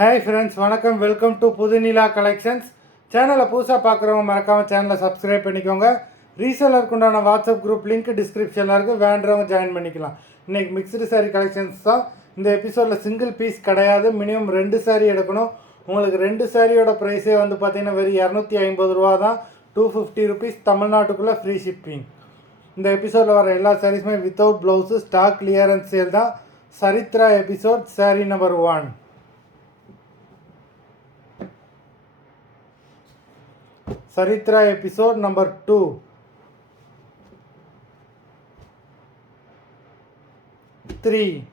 Hi friends, வணக்கம். Welcome to Pudhunila collections. சேனலை புதுசாக பார்க்குறவங்க மறக்காமல் சேனலை சப்ஸ்கிரைப் பண்ணிக்கோங்க. ரீசேலருக்கு உண்டான வாட்ஸ்அப் குரூப் லிங்க் டிஸ்கிரிப்ஷனில் இருக்குது, வேண்டுறவங்க ஜாயின் பண்ணிக்கலாம். இன்றைக்கி மிக்ஸ்டு சாரீ கலெக்ஷன்ஸ் தான். இந்த எபிசோடில் சிங்கிள் பீஸ் கிடையாது, மினிமம் 2 சாரீ எடுக்கணும். உங்களுக்கு 2 சாரியோட ப்ரைஸே வந்து பார்த்திங்கன்னா வெறும் 250 ரூபா தான். 250 ருபீஸ் தமிழ்நாட்டுக்குள்ளே ஃப்ரீ ஷிப்பிங். இந்த எபிசோடில் வர எல்லா சாரீஸுமே without blouse, stock clearance sale தான். Saritra episode sari number 1. Saritra episode number 2. 3.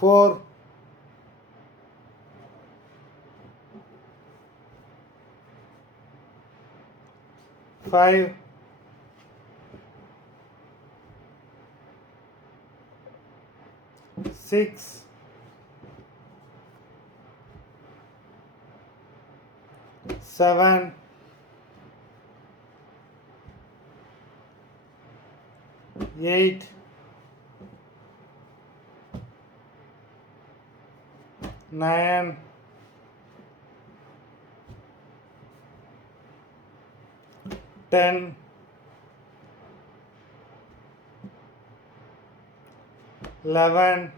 4. 5. 6. 7. 8. 9. 10. 11.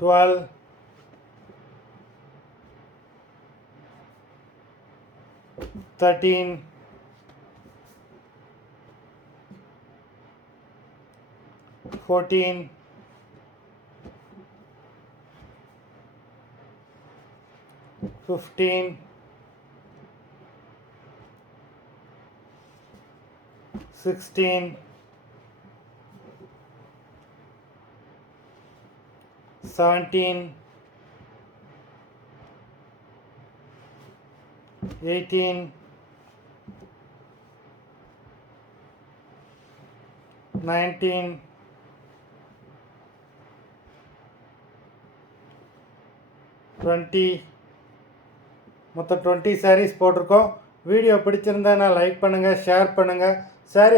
12. 13. 14. 15. 16. 17. 18. 19. 20. மொத்தம் 20 சாரீஸ் போட்டிருக்கோம். வீடியோ பிடிச்சிருந்தா லைக் பண்ணுங்கள், ஷேர் பண்ணுங்கள். சாரீ